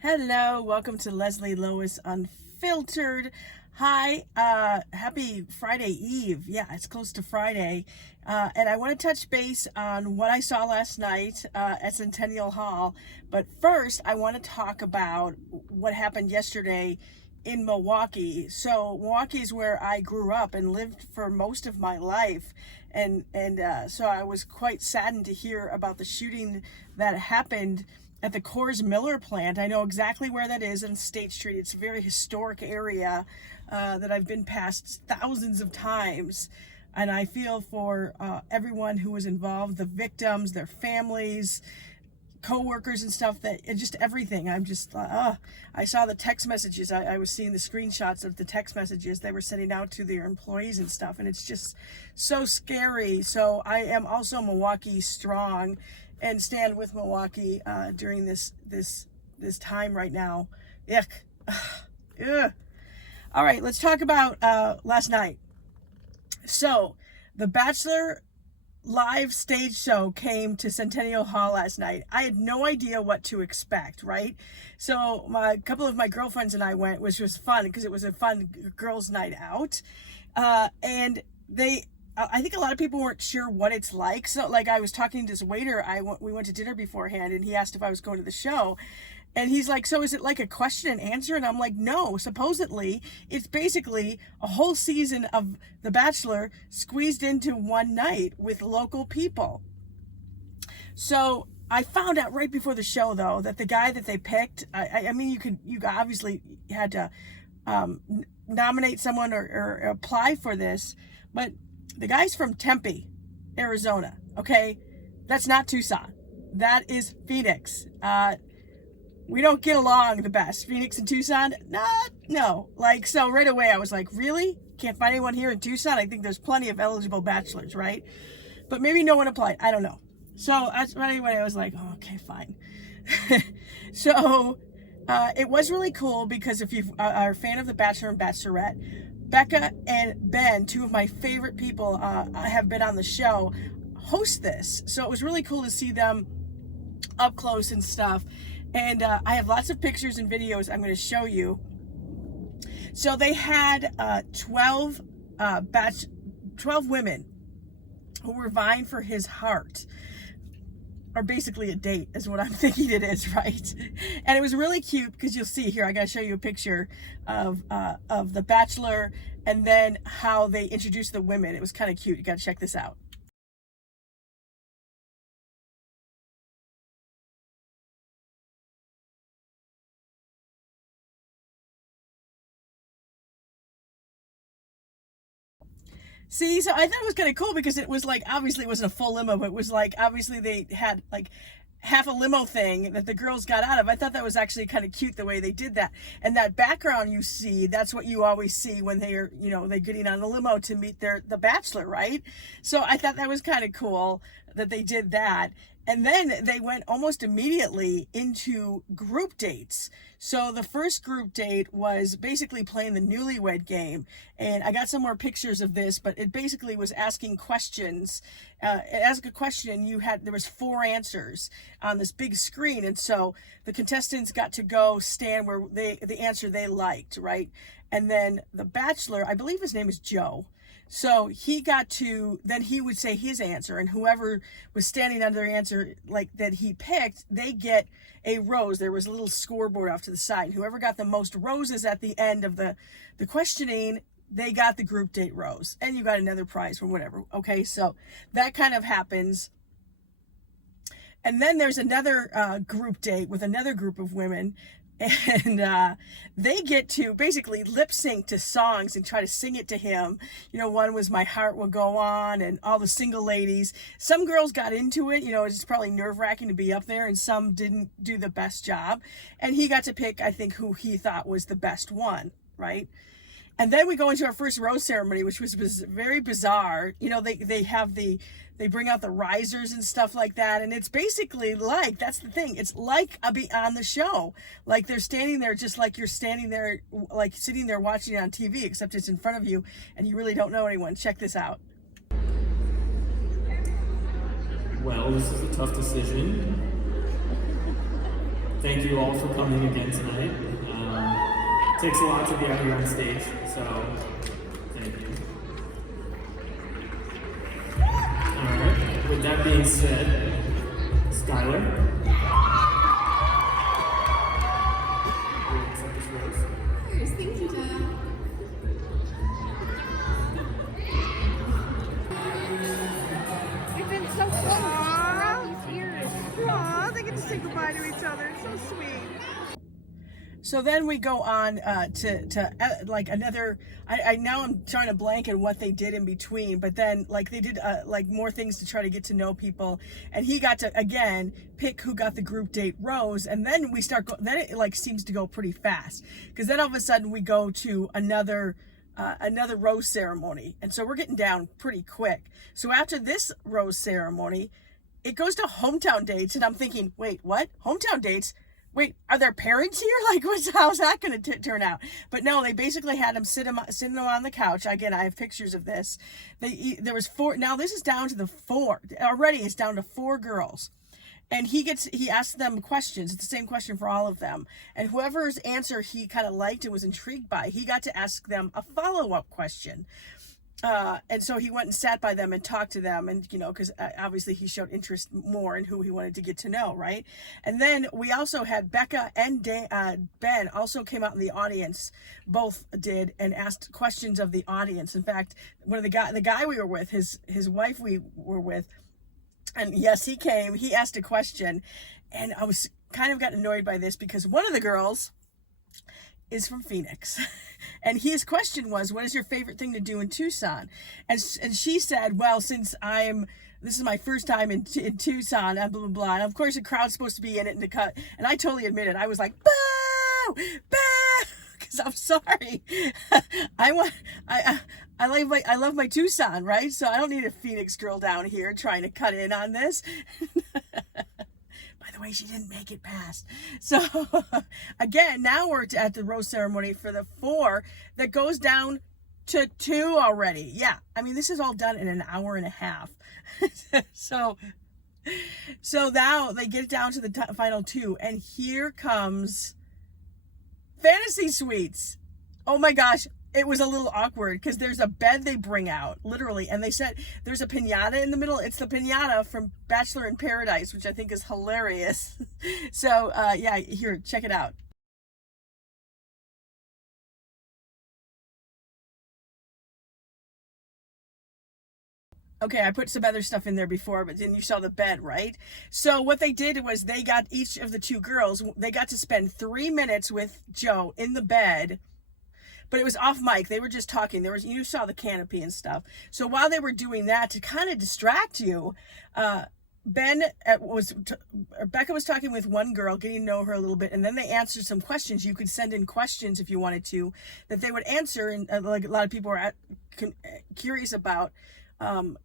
Hello, welcome to Leslie Lois Unfiltered. Hi, happy Friday Eve. Yeah, it's close to Friday. And I want to touch base on what I saw last night at Centennial Hall. But first, I want to talk about what happened yesterday in Milwaukee. So Milwaukee is where I grew up and lived for most of my life. So I was quite saddened to hear about the shooting that happened at the Coors Miller plant. I know exactly where that is on State Street. It's a very historic area that I've been past thousands of times. And I feel for everyone who was involved, the victims, their families, co-workers and stuff, that just everything. I'm just, I saw the text messages. I was seeing the screenshots of the text messages they were sending out to their employees and stuff. And it's just so scary. So I am also Milwaukee strong and stand with Milwaukee during this time right now. Yuck. Ugh. All right, let's talk about last night. So, the Bachelor live stage show came to Centennial Hall last night. I had no idea what to expect, right? So, a couple of my girlfriends and I went, which was fun because it was a fun girls' night out. And I think a lot of people weren't sure what it's like. So, like, I was talking to this waiter. We went to dinner beforehand, and he asked if I was going to the show. And he's like, so is it like a question and answer? And I'm like, no, supposedly it's basically a whole season of The Bachelor squeezed into one night with local people. So I found out right before the show, though, that the guy that they picked, I mean, you obviously had to nominate someone or apply for this, but the guy's from Tempe, Arizona, okay? That's not Tucson. That is Phoenix. We don't get along the best. Phoenix and Tucson? No. Like, so right away I was like, really? Can't find anyone here in Tucson? I think there's plenty of eligible bachelors, right? But maybe no one applied. I don't know. So anyway, I was like, oh, okay, fine. So it was really cool because if you are a fan of The Bachelor and Bachelorette, Becca and Ben, two of my favorite people, have been on the show, host this. So it was really cool to see them up close and stuff. And I have lots of pictures and videos I'm going to show you. So they had 12 women who were vying for his heart. Or basically a date is what I'm thinking it is, right? And it was really cute because you'll see here, I got to show you a picture of The Bachelor and then how they introduced the women. It was kind of cute. You got to check this out. See, so I thought it was kind of cool because it was like, obviously it wasn't a full limo, but it was like, obviously they had like half a limo thing that the girls got out of. I thought that was actually kind of cute the way they did that. And that background you see, that's what you always see when they're, they're getting on the limo to meet the bachelor, right? So I thought that was kind of cool that they did that. And then they went almost immediately into group dates. So the first group date was basically playing the newlywed game. And I got some more pictures of this, but it basically was asking questions. Ask a question, there was 4 answers on this big screen. And so the contestants got to go stand where the answer they liked, right? And then the bachelor, I believe his name is Joe. So he got to, then he would say his answer, and whoever was standing under their answer like that he picked, they get a rose. There was a little scoreboard off to the side. And whoever got the most roses at the end of the questioning, they got the group date rose. And you got another prize or whatever. Okay, so that kind of happens. And then there's another group date with another group of women. And they get to basically lip sync to songs and try to sing it to him. One was My Heart Will Go On, and all the single ladies. Some girls got into it. It's probably nerve-wracking to be up there, and some didn't do the best job. And he got to pick, I think, who he thought was the best one, right? And then we go into our first rose ceremony, which was very bizarre. They bring out the risers and stuff like that. And it's basically like, that's the thing. It's like a be on the show. Like they're standing there just like you're standing there, like sitting there watching it on TV, except it's in front of you and you really don't know anyone. Check this out. Well, this is a tough decision. thank you all for coming again tonight. It takes a lot to be out here on stage, so thank you. Alright, with that being said, Skylar. Thank you, Dad. You've been so close throughout these years. Aw, they get to say goodbye to each other. It's so sweet. So then we go on to like another. I now I'm trying to blank on what they did in between, but then like they did like more things to try to get to know people, and he got to again pick who got the group date rose, and then we start. Then it like seems to go pretty fast because then all of a sudden we go to another rose ceremony, and so we're getting down pretty quick. So after this rose ceremony, it goes to hometown dates, and I'm thinking, wait, what? Hometown dates? Wait, are there parents here? Like, how's that going to turn out? But no, they basically had him sit him on the couch. Again, I have pictures of this. There was 4. Now this is down to the 4. Already it's down to 4 girls. And he asks them questions. It's the same question for all of them. And whoever's answer he kind of liked and was intrigued by, he got to ask them a follow-up question. And so he went and sat by them and talked to them, and because obviously he showed interest more in who he wanted to get to know, right? And then we also had Becca and Ben also came out in the audience, both did, and asked questions of the audience. In fact, one of the guy we were with, his wife we were with, and yes, he came. He asked a question, and I was kind of got annoyed by this because one of the girls is from Phoenix, and his question was, what is your favorite thing to do in Tucson? And she said, well, since this is my first time in Tucson, blah blah blah, and of course the crowd's supposed to be in it and to cut, and I totally admit it, I was like, boo, boo, because I'm sorry. I love my Tucson, right? So I don't need a Phoenix girl down here trying to cut in on this. By the way, she didn't make it past. So again, now we're at the rose ceremony for the 4 that goes down to 2 already. Yeah, I mean, this is all done in an hour and a half. so now they get down to the final 2, and here comes Fantasy Suites. Oh my gosh. It was a little awkward because there's a bed they bring out, literally, and they said there's a piñata in the middle. It's the piñata from Bachelor in Paradise, which I think is hilarious. So, yeah, here, check it out. Okay, I put some other stuff in there before, but then you saw the bed, right? So what they did was they got each of the 2 girls, they got to spend 3 minutes with Joe in the bed. But it was off mic. They were just talking. You saw the canopy and stuff. So while they were doing that, to kind of distract you, Becca was talking with one girl, getting to know her a little bit, and then they answered some questions. You could send in questions if you wanted to, that they would answer, and like a lot of people were curious about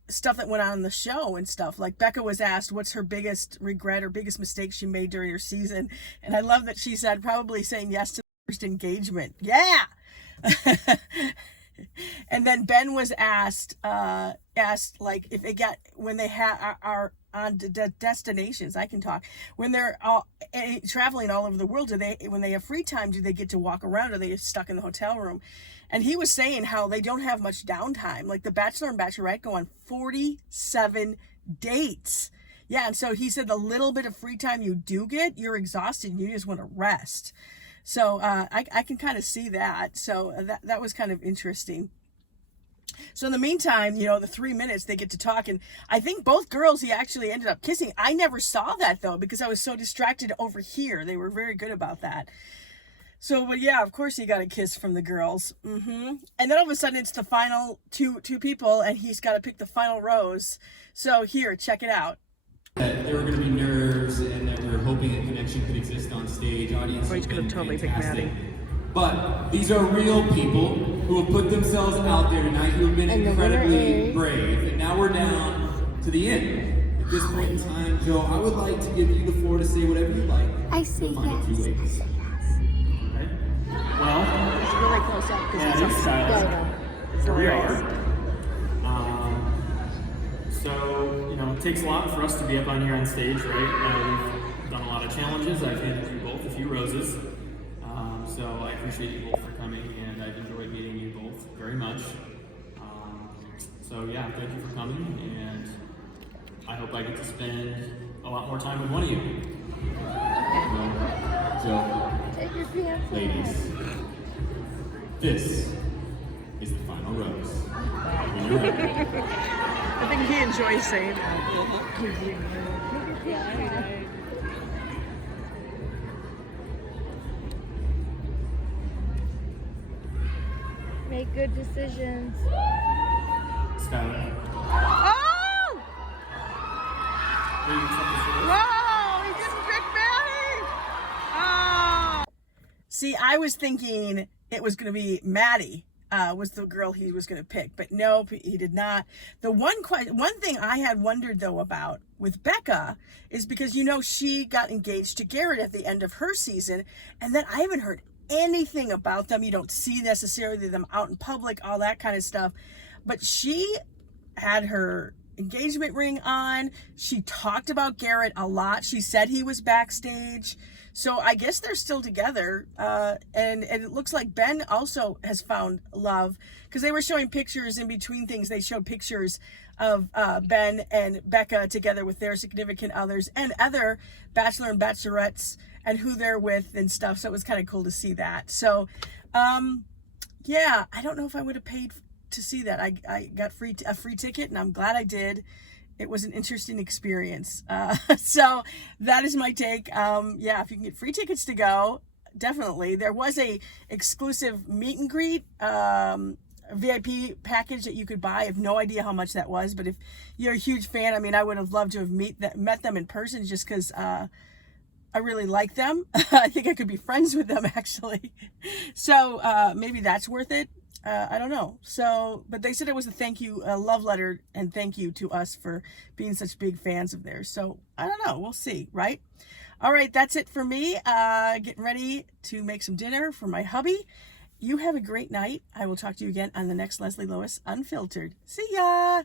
stuff that went on in the show and stuff. Like Becca was asked what's her biggest regret or biggest mistake she made during her season, and I love that she said probably saying yes to the first engagement. Yeah. And then Ben was asked like if they got when they are on destinations. I can talk when they're traveling all over the world. When they have free time, do they get to walk around, or are they stuck in the hotel room? And he was saying how they don't have much downtime. Like the Bachelor and Bachelorette go on 47 dates. Yeah, and so he said the little bit of free time you do get, you're exhausted and you just want to rest. So I can kind of see that. So that was kind of interesting. So in the meantime, the 3 minutes they get to talk, and I think both girls he actually ended up kissing. I never saw that though because I was so distracted over here. They were very good about that. So, but yeah, of course he got a kiss from the girls. And then all of a sudden it's the final two people, and he's got to pick the final rose. So here, check it out. That there were going to be nerves, and that we were hoping a connection could exist on stage. Audience he's going to totally pick Maddie. But these are real people who have put themselves out there tonight, who have been incredibly brave. And now we're down to the end. At this point in time, Joe, I would like to give you the floor to say whatever you like. I say yes. Right? Well, It's really close up because yeah, it's so here we are. So, it takes a lot for us to be up on here on stage, right? We've done a lot of challenges. I've handled through both. few roses. So I appreciate you both for coming, and I've enjoyed meeting you both very much. So yeah, thank you for coming, and I hope I get to spend a lot more time with one of you. Joe, Take your pants off. ladies, this is the final rose. When you're ready. I think he enjoys saying that. Make good decisions. Skylar, Oh! will you accept this rose? Whoa! He didn't pick Maddie! Oh! See, I was thinking it was going to be Maddie. Was the girl he was going to pick, but nope, he did not. The one thing I had wondered though about with Becca is because she got engaged to Garrett at the end of her season, and then I haven't heard anything about them. You don't see necessarily them out in public, all that kind of stuff, but she had her engagement ring on. She talked about Garrett a lot. She said he was backstage. So I guess they're still together. And it looks like Ben also has found love, because they were showing pictures in between things. They showed pictures of Ben and Becca together with their significant others and other Bachelor and Bachelorettes and who they're with and stuff. So it was kind of cool to see that. So, yeah, I don't know if I would have paid to see that. I got a free ticket, and I'm glad I did. It was an interesting experience. So that is my take. Yeah, if you can get free tickets to go, definitely. There was a exclusive meet and greet VIP package that you could buy. I have no idea how much that was, but if you're a huge fan, I mean, I would have loved to have met them in person, just because I really like them. I think I could be friends with them, actually. So maybe that's worth it. I don't know. So, but they said it was a love letter and thank you to us for being such big fans of theirs. So I don't know. We'll see, right? All right. That's it for me. Getting ready to make some dinner for my hubby. You have a great night. I will talk to you again on the next Leslie Lois Unfiltered. See ya.